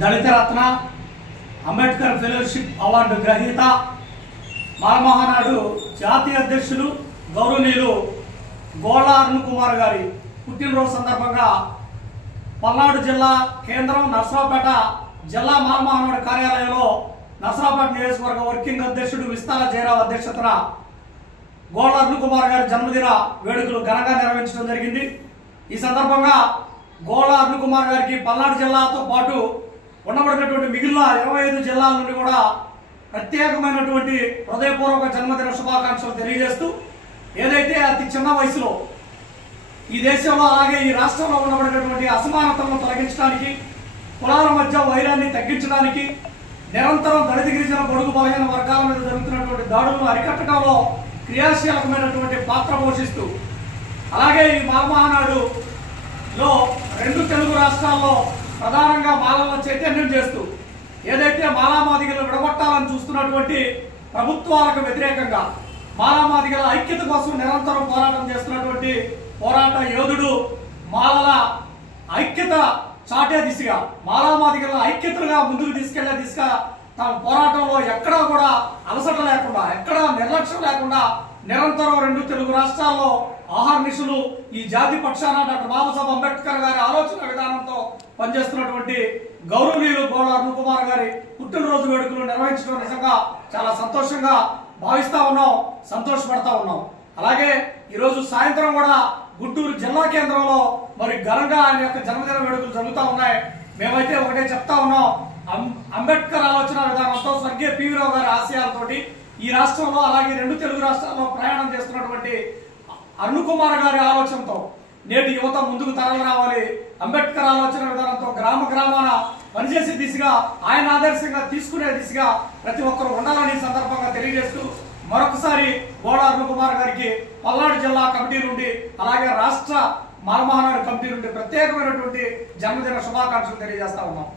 దళిత రత్న Ambedkar fellowship award గ్రహీత మాలమహానాడు జాతీయ అధ్యక్షులు గౌరవనీయులు గోళ్ళ అరుణ్ కుమార్ గారి పుట్టినరోజు సందర్భంగా పల్నాడు జిల్లా కేంద్రం నర్సరావుపేట జిల్లా మాలమహానాడు కార్యాలయంలో నర్సరావుపేట నియోజకవర్గ వర్కింగ్ అధ్యక్షుడు విస్తాల జయరావు అధ్యక్షతన గోళ్ళ అరుణ్ కుమార్ గారి జన్మదిన వేడుకలు ఘనంగా నిర్వహించడం జరిగింది। ఈ సందర్భంగా గోళ్ళ అరుణ్ కుమార్ గారికి పల్నాడు జిల్లాతో పాటు ఉండబడినటువంటి మిగిలిన 25 జిల్లాల నుండి కూడా ప్రత్యేకమైనటువంటి హృదయపూర్వక జన్మదిన శుభాకాంక్షలు తెలియజేస్తూ ఏదైతే అతి చిన్న వయసులో ఈ దేశంలో అలాగే ఈ రాష్ట్రంలో ఉండబడినటువంటి అసమానతలను తొలగించడానికి, కులాల మధ్య వైరాన్ని తగ్గించడానికి, నిరంతరం దళిత గిరిజన బడుగు బలహీన వర్గాల మీద జరుగుతున్నటువంటి దాడులను అరికట్టడంలో క్రియాశీలకమైనటువంటి పాత్ర పోషిస్తూ అలాగే ఈ మాలమహానాడులో 2 తెలుగు రాష్ట్రాల్లో ప్రధానంగా మాలలను చైతన్యం చేస్తూ ఏదైతే మాలామాదిగలు విడగొట్టాలని చూస్తున్నటువంటి ప్రభుత్వాలకు వ్యతిరేకంగా మాలామాదిగల ఐక్యత కోసం నిరంతరం పోరాటం చేస్తున్నటువంటి పోరాట యోధుడు, మాలల ఐక్యత చాటే దిశగా మాలామాదిగల ఐక్యతలుగా ముందుకు తీసుకెళ్లే దిశగా తన పోరాటంలో ఎక్కడా కూడా అలసట లేకుండా, ఎక్కడా నిర్లక్ష్యం లేకుండా నిరంతరం 2 తెలుగు రాష్ట్రాల్లో ఆహర్నిశలు ఈ జాతి పక్షాన డాక్టర్ బాబాసాహెబ్ అంబేద్కర్ గారి ఆలోచన విధానంతో పనిచేస్తున్నటువంటి గౌరవనీయులు గోళ్ళ అరుణ్ కుమార్ గారి పుట్టినరోజు వేడుకలు నిర్వహించడం నిజంగా చాలా సంతోషంగా భావిస్తా ఉన్నాం, సంతోషపడతా ఉన్నాం। అలాగే ఈరోజు సాయంత్రం కూడా గుంటూరు జిల్లా కేంద్రంలో మరి ఘనంగా ఆయన యొక్క జన్మదిన వేడుకలు జరుగుతూ ఉన్నాయి। మేమైతే ఒకటే చెప్తా ఉన్నాం, అంబేద్కర్ ఆలోచన విధానంతో స్వర్గీయ పివి రావు గారి ఆశయాలతోటి ఈ రాష్ట్రంలో అలాగే 2 తెలుగు రాష్ట్రాల్లో ప్రయాణం చేస్తున్నటువంటి అరుణ్ కుమార్ గారి ఆలోచనతో నేటి యువత ముందుకు తరలి రావాలి, అంబేద్కర్ ఆలోచన విధానంతో గ్రామ గ్రామాన పనిచేసే దిశగా, ఆయన ఆదర్శంగా తీసుకునే దిశగా ప్రతి ఒక్కరు ఉండాలని సందర్భంగా తెలియజేస్తూ మరొకసారి గోళ్ళ అరుణ్ కుమార్ గారికి పల్నాడు జిల్లా కమిటీ నుండి అలాగే రాష్ట్ర మాలమహానాడు కమిటీ నుండి ప్రత్యేకమైనటువంటి జన్మదిన శుభాకాంక్షలు తెలియజేస్తా ఉన్నాం।